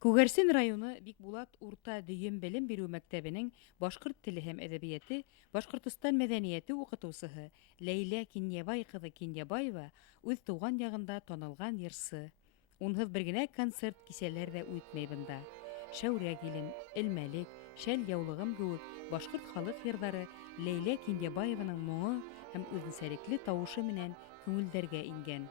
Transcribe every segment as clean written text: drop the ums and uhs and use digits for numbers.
Күгәрсен районы Бикбулат урта дөйем белем бирү мәктәбенең башкорт теле һәм әдәбияты, Башкортстан мәдәнияте укытучыһы Ләйлә Кинйәбай кызы Кинйәбаева үз туган ягында танылган йырсы. Унһыз бер генә концерт кисәләр дә үтмәй бында. Шәүрә килен, Элмәлек, Шәл яулыгым кеүек башкорт халык йырдары Ләйлә Кинйәбаеваның моңы һәм үзенчәлекле тавышы менән күңелләргә ингән.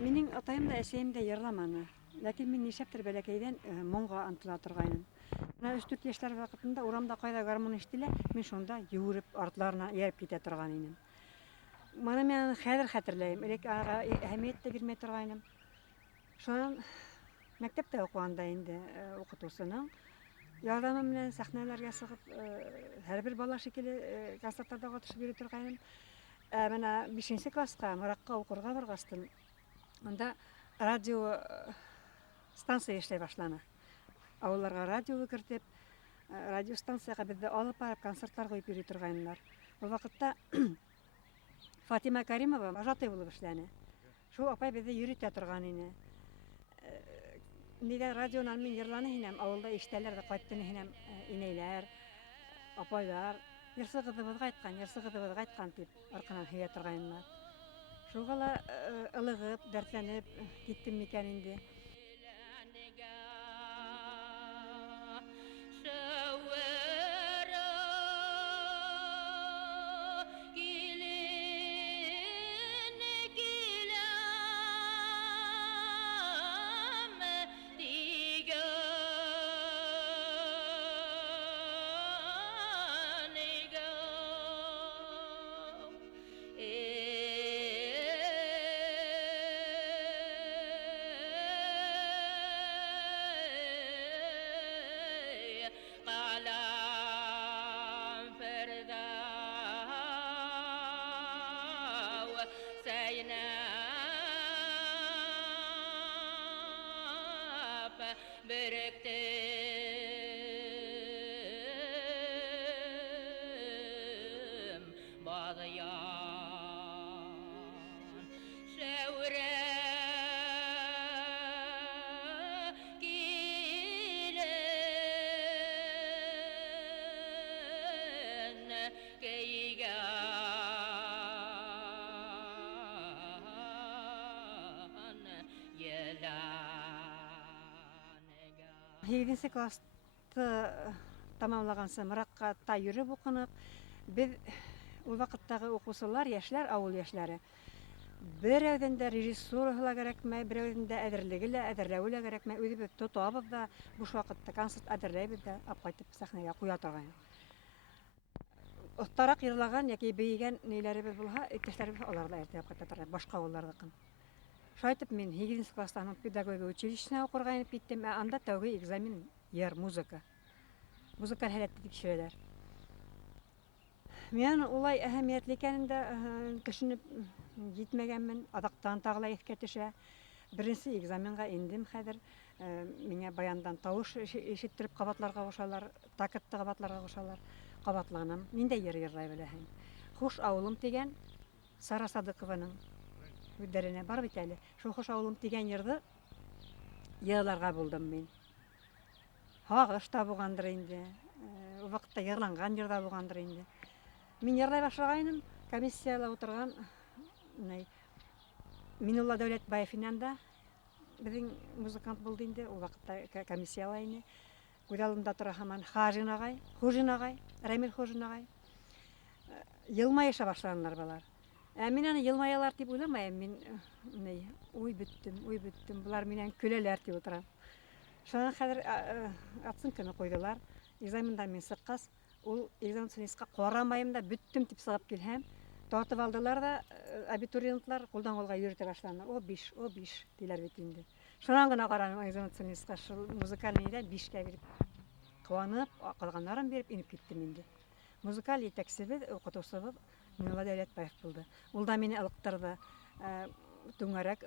Минең атайым да әсәйем дә йырламаны. Ләкин мин нишәптер бәләкәйдән моңга ынтыла торгайным. Менә 3-4 яшьләр вакытында урамда кайда гармун ишетелә, мин шунда югырып артларына ияреп китә торган идем. Моны мен хәзер хәтерләйм. Элек әһәмият тә бирмәй торгайным. Шуннан мәктәптә укыганда инде укытучының ярдәме белән сәхнәләргә чыгып, һәрбер бала шикелле концертларда катнашып йөри торгайным. Менә 5нче класска Маракка укырга баргастым. Анда радио станция эшләй башлана. Авылларга радио кертеп, радио станцияга безне алып барып концертлар куеп йөри торганнар. Ул вакытта Фатима Каримова вожатый булып эшләне. Шул апай безне йөритә торган иде. Нидә радионан мин йырланы һинәм, авылда ишетәләр дә кайттыны һинәм инәйләр, апайлар, йырсыгызыбызга айткан дип арканан һөя торганнар. Шуга ла ылыгып, дәртләнеп киттем микән инде. 8 классты тамамлагансы Мураккатта йөреп укынык. Без ул вакыттагы укучылар, яшьләр, авыл яшьләре. Берәүдән дә режиссура кирәкмәй, берәүдән дә әзерләүе кирәкмәй. Үзебез тотабыз да буш вакытта концерт әзерләйбез дә, апайтып сәхнәгә куя торган. Остарак йырлаган яки бейгән ниләребез булса, иптәшләребез алар да иртәп кайталар, башка авыллардыкын. Шайтып мин 8 класстан педагогия училищесына укырга инеп киттем. Анда тәүге экзамен яр музыка. Музыкаль һәләтте тикшерәләр. Мен улай әһәмиятле икәнен дә төшенеп җитмәгәнмен. Адактан тагыла искә төшә. Беренче экзаменга индем хәзер. Миңа баяндан тавыш ишеттереп кабатларга кушалар, такетты кабатларга кушалар. Кабатланым. Мин дә йырлай беләм. Хуш авылым дигән Сара Садыкованың үдәренә бар бит әле. Шул хуш авылым дигән йырды йырларга булдым мин. Хагыш та булгандыр инде. Ул вакытта йырланган йырда булгандыр инде. Мин йырлай башлагайным, комиссияда утырган Минулла Дәүләтбаев инанда безнең музыкант булды инде, ул вакытта комиссияла ине. Күз алдымда тора һаман Хужин агай, Рамил Хужин агай. Елмаеша башлаганнар балар. Мин аны елмаялар дип уйламайм, мин уй беттем, булар миннән көләләр дип утырам. Шуңа хәзер атсын көне куйдылар. Экзаменда мин сыккас, ул экзаменда карамайым да беттем дип сыгып килһәм, тартып алдылар да абитуриентлар кулдан кулга йөртә башладылар. О 5 диләр бит инде. Шуннан гына караным экзаменда шул музыкальныйда 5кә биреп куанып, калганнарын биреп инеп киттем инде. Музыкаль итәкчебез, укытучыбыз Минулла Дәүләтбаев булды. Ул да мине алыктырды. Түңәрәк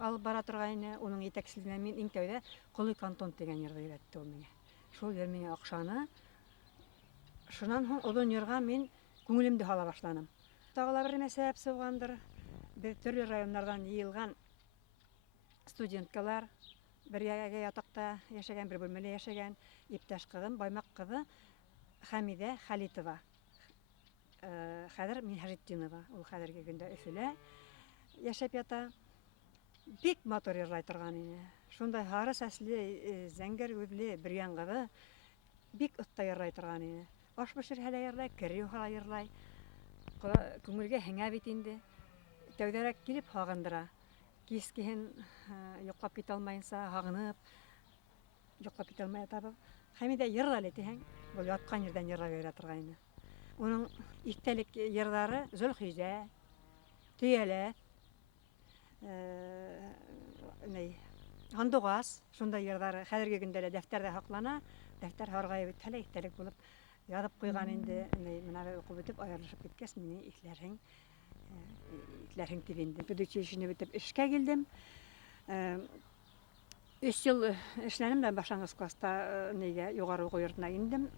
алып бара торгайны, уның итәкчелегенә мин иң тәүдә Кулый кантон дигән йырды өйрәтте ул миңа. Шул йыр миңа акшаны. Шуннан һуң озын йырга мин күңелемдә һала башладым. Тагыла бер мәсьәлә булгандыр. Без төрле районнардан йыелган студенткалар бер ятакта яшәгән, бер бүлмәле яшәгән иптәш кызым, Баймак кызы Хәмидә Халитова. Хәзер Минһаҗетдинова, ул хәзерге көндә Өфөлә яшәп ята. Бик матур йырлай торган иде. Шундай хары сәсле, зәңгәр күзле бер яңгыры бик оста йырлай торган иде. Аш пешерһә дә йырлай, кер юһа йырлай. Күңелгә һеңә бит инде. Тәүдәрәк килеп хагындыра. Кискеһен йоклап китә алмаенса, хагынып йоклап китә алмай ятабыз. Хәмидә йырлай дисәң, бу яткан yerдән йырлап йөрә торган иде. Уның истәлек йырлары Зөлхиҗә, Төялә, Андугас, шундай йырлары хәзерге көндә дә дәфтәрдә саклана. Дәфтәр һаргая бит хәле истәлек булып язып куйган инде. Менә укып бетеп аерылышып киткәс, мине итләрһең дип инде. Педучилищене бетеп эшкә килдем. 3 ел эшләнем дә башлангыч класста югары уку йортына индем.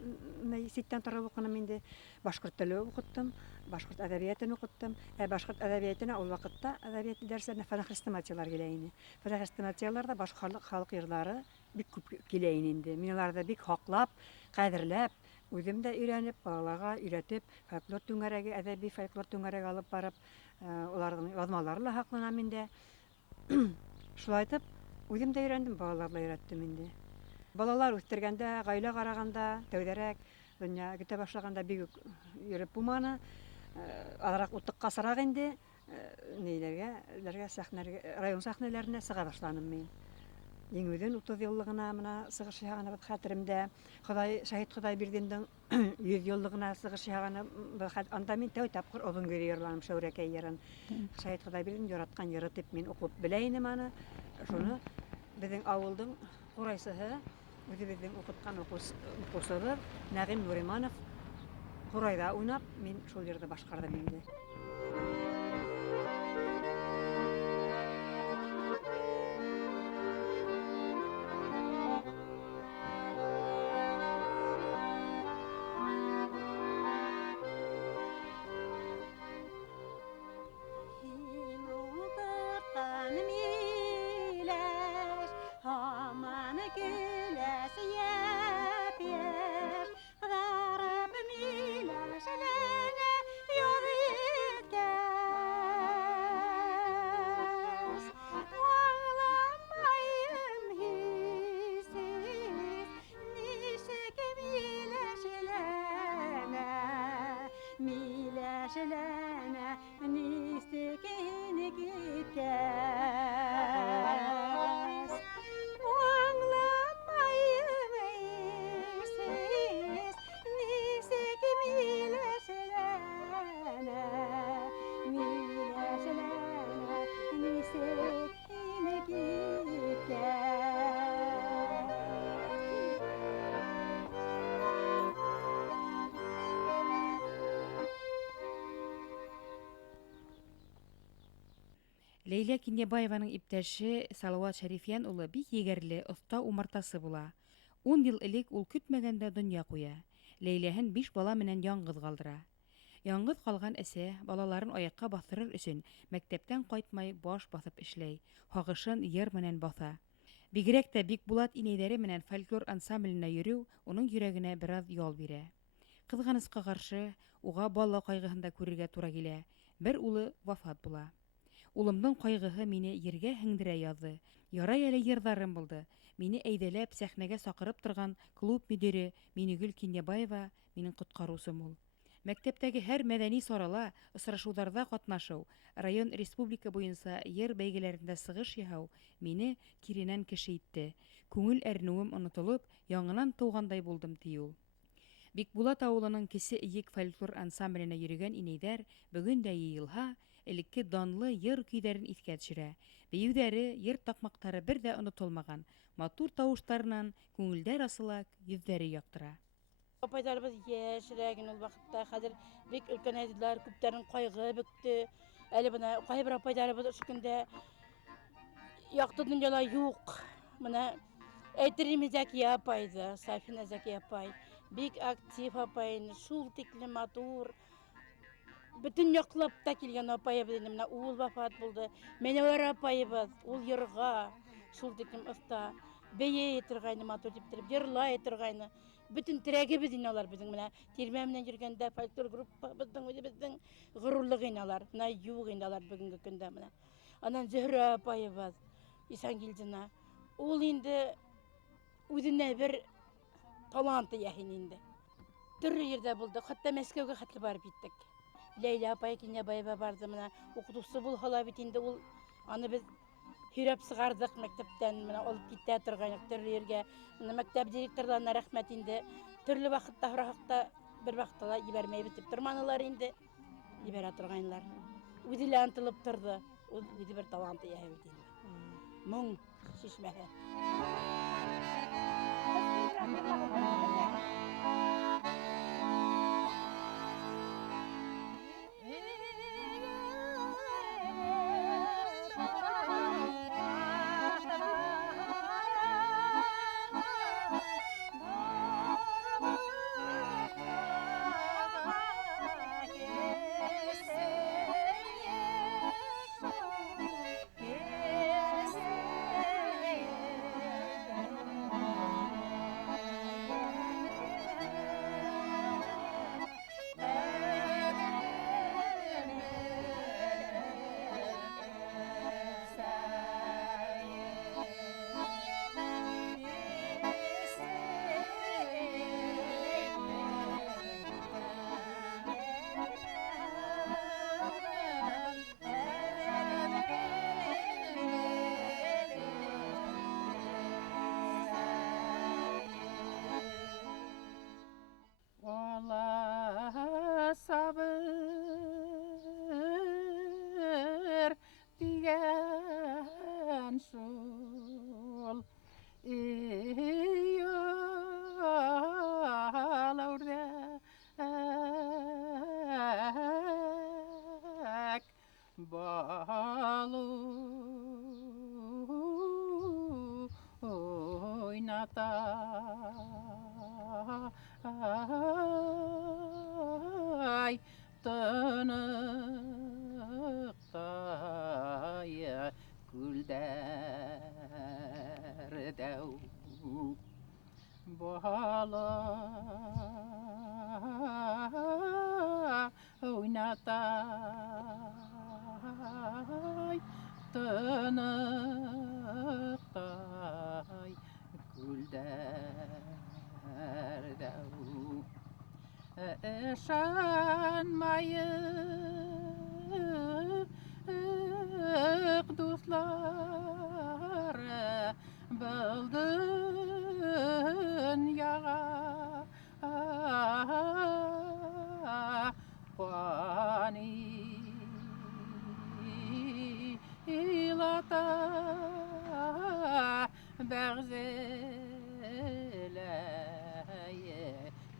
Ситтән торып укыным инде. Башкорт теле укыттым, башкорт әдәбиятын укыттым. Башкорт әдәбиятына ул вакытта әдәбият дәресләренә фәнхристематиялар килә иде. Фәнхристематияларда башка халык йырлары бик күп килә инде. Мин аларда бик хаклап, кадерләп, үзем дә өйрәнеп, балаларга өйрәтеп, фольклор түңәрәге, әдәби фольклор түңәрәге алып барып, уларның язмалары ла хаклана миндә. Шулай итеп, үзем дә өйрәндем, балаларга өйрәттем инде. Балалар үстергәндә, гаилә караганда, тәүдәрәк дөнья китә башлаганда бик йөреп булманы. Аларак утыкка сырак инде. Район сәхнәләренә сыга башладым мин. Еңүдән 30 еллыгына менә сыгыш яһаганы хәтеремдә. Шаһит Худайбердиннең 100 еллыгына сыгыш яһаганы анда мин тәү тапкыр озын гөрә йырланым Шәүрәкәй йырын. Шаһит Худайбердин яраткан йыры дип мин укып белә инем аны. Шуны безнең авылның курайсыһы, үзебезнең укыткан укучыбыз Нәгыйм Нуриманов курайда уйнап, мин шул йырды башкардым инде. Ләйлә Кинябаеваның иптәше Салават Шәрифьян улы бик егәрле, оста умартасы була. 10 ел элек ул көтмәгәндә дөнья куя. Ләйләһен 5 бала менән яңгыз калдыра. Яңгыз калган әсә балаларын аякка басырыр өчен мәктәптән кайтмай баш басып эшләй, хагышын йыр менән баса. Бигрәк тә Бикбулат инәйләре менән фольклор ансамбленә йөрү уның йөрәгенә бераз ял бирә. Кызганыска каршы, уга бала кайгыһында күрергә туры килә. Бер улы вафат була. Улымның кайгыһы мине ергә һеңдерә язды. Ярай әле йырҙарым булды. Мине әйҙәләп сәхнәгә саҡырып торган клуб мөдире Минегөл Кинябаева минең ҡотҡарыусым ул. Мәктәптәге һәр мәҙәни сарала, осрашыуҙарҙа ҡатнашыу, район республика буйынса йыр бәйгеләрендә сығыш яһау мине киренән кеше итте. Күңел әрнеүем онотолоп, яңынан тыуғандай булдым, ти ул. Бикбулат ауылының кесе ийек фольклор ансамбленә йөрөгән инәйҙәр бөгөн дә йыйылһа, элекке данлы йыр көйҙәрен иҫкә төшөрә. Бейеүҙәре, йыр таҡмаҡтары бер ҙә онотолмаған. Матур тауыштарынан күңелдәр асыла, йөҙҙәре яҡтыра. Апайҙарыбыҙ йәшерәген ул ваҡытта, хәҙер бик өлкәнәйҙеләр, күптәрен ҡайғы бөктө. Әле бына ҡайһы бер апайҙарыбыҙ ошо көндә яҡты донъяла юҡ. Бына әйтермен Зәкиә апайҙы, Сафина Зәкиә апай. Бик актив апай, шул тиклем матур. Бөтөн яҡлап та килгән апайыбыҙ инде. Менә ул вафат булды. Менәүәр апайыбыҙ, ул йырға шул тиклем оҫта. Бейей итергайны, матур тип йырлай итергайны. Бөтөн терәгебеҙ ине алар беҙҙең менә тирмә менән йөргәндә фольклор группабыҙҙың үҙебеҙҙең ғорурлығы ине алар. Менә юҡ инде алар бөгөнгө көндә менә. Анан Зөһрә апайыбыҙ, Исангилдина, ул инде үҙенә бер талант эйәһе инде. Төрлө ерҙә булды, хатта Мәскәүгә хәтле барып еттек. Ләйлә апай Кинябаева барды менә, уҡытыусы булһа ла бит инде ул, аны беҙ һөйрәп сығарҙык мәктәптән, менә алып китә торғайныҡ төрлө ергә. Мәктәп директорларына рәхмәт инде. Төрлө ваҡытта һораһаҡ та, бер ваҡытта ла ебәрмәйбеҙ тип торманылар инде. Ебәрә торғайнылар. Үҙе лә ынтылып торҙо. Ул үҙе бер талант эйәһе бит инде. Моң шишмәһе. Sabır diyen şol yalavrek balu oynatay tanıqtaya gülderde bala oynatay tanıqtay gülderde ышанмайык дуслары был дөньяға куани илата бәғзеләйе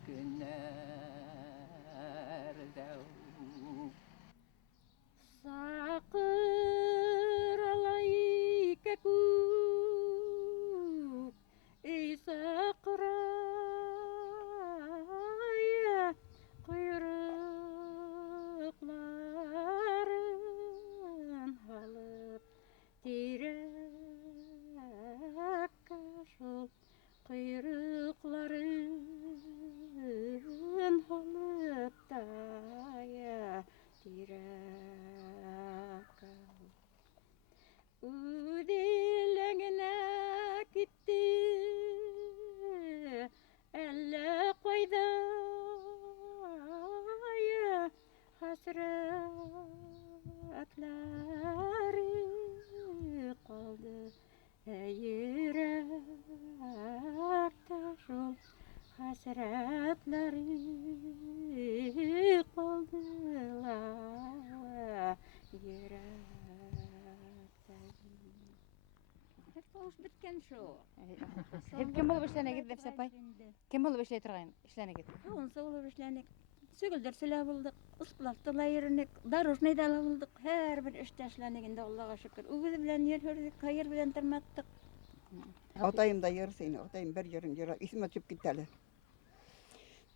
күннәрдә сақын Hasretlari kaldılar yürekten. Hep boş bitken şu. Hep kim bolup işlenegit dep sapay? Kim bolup işley turgan işlenegit? Onsa olur işlenek. Sögülder sila bulduk. Isplattıla yerinek. Daruşnay da bulduk. Her bir işte işleneginde Allah'a şükür. Uğuz bilen yer hördük. Hayır bilen tırmattık. Atayım da yarısını, atayım bir yarım yara. İsme çıp gitteli.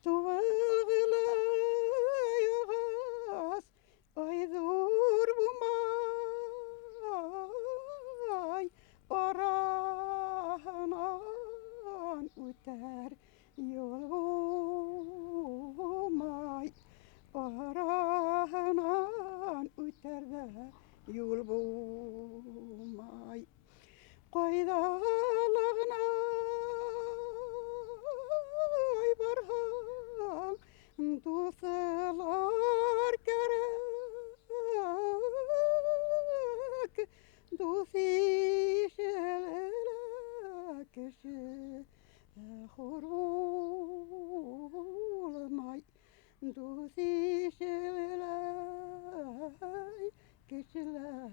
Tuvalgılayığız, ay durmay, oranan öter yolumay, oranan öter de yol bulmay. Qaydalığına barham dostlar gerek dost işele kişi hor olmay dost işele kişiler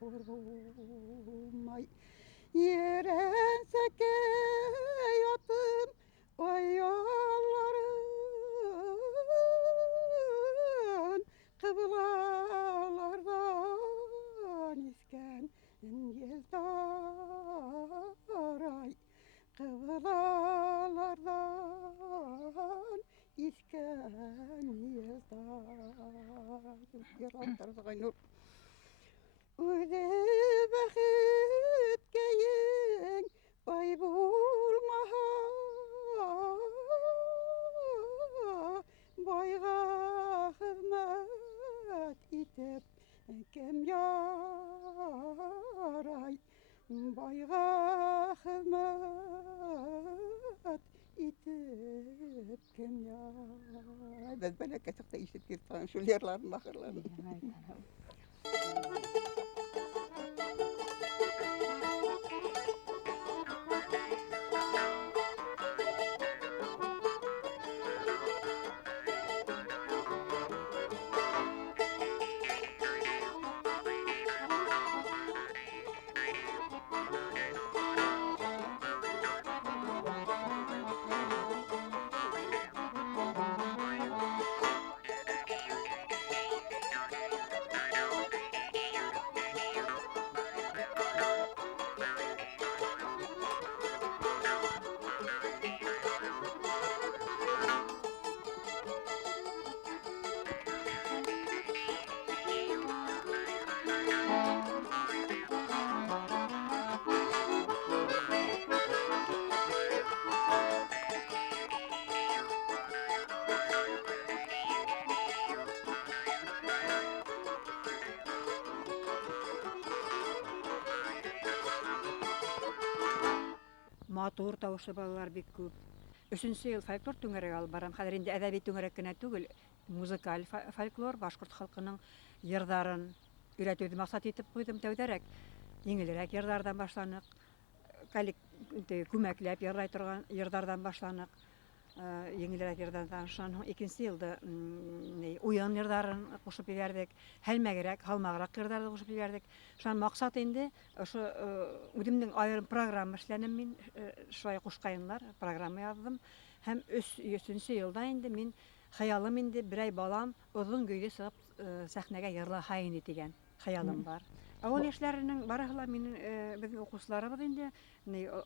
hor olmay. Yerenseke yatım ayalların kıblalardan isken yel taray kıblalardan isken yel taray yarantar nur Öyle vakit geyin bay bulmaha bayga hizmet itip kim yaray bayga hizmet itip kim yaray biz böyle kesik de işitir falan şu yerlerin bakırlarını. Матур тавышлы балалар бик күп. 3нче ел фольклор түңәрәге алып барам. Хәзер инде әдәби түңәрәк кенә түгел, музыкаль фольклор, башкорт халкының йырдарын өйрәтүне максат итеп куйдым тәүдәрәк. Еңелрәк йырдардан башланык, күмәкләп йырлай торган йырдардан башланык. Еңелрәк йырдардан шуның 2нче елда уен йырдарын кушып җибәрдек. Хәлмәгрәк, халмаграк йырдарды кушып җибәрдек. Шуның максаты инде ошо үземнең аерым программа эшләнем мин, шулай кушкайнлар, программа яздым. Һәм 3нче елда инде мин хыялым инде бер ай балам озын көйгә сыгып сәхнәгә йырлахайын дигән хыялым бар. Авыл яшьләренең барыһы ла минең безнең укучыларыбыз инде.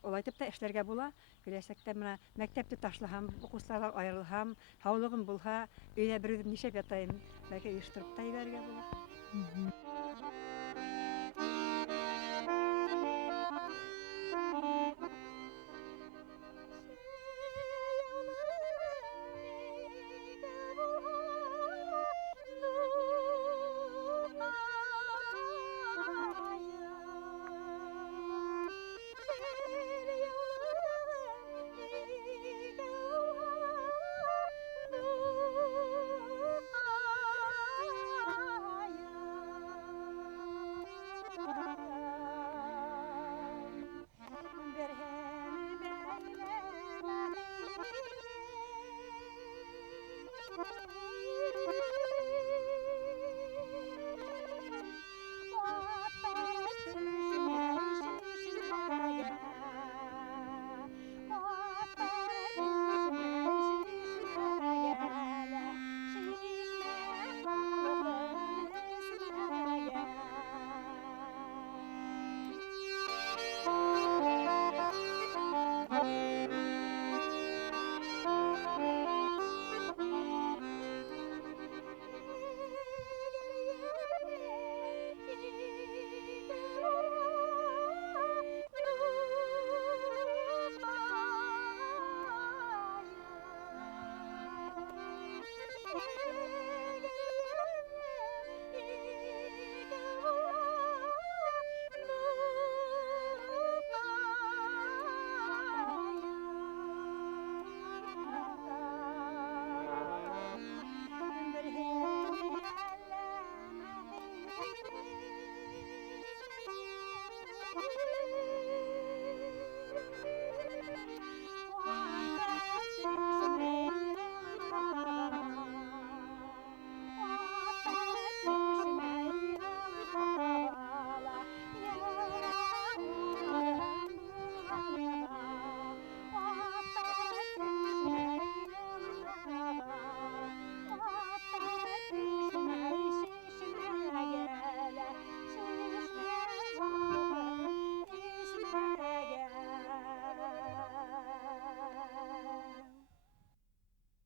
Олай итеп тә эшләргә була. Киләчәктә менә мәктәпте ташлаһам, укучылардан аерылһам, һаулыгым булһа, өйдә бер үзем нишәп ятайым, бәлки оештырып та ибәргә була. Thank you.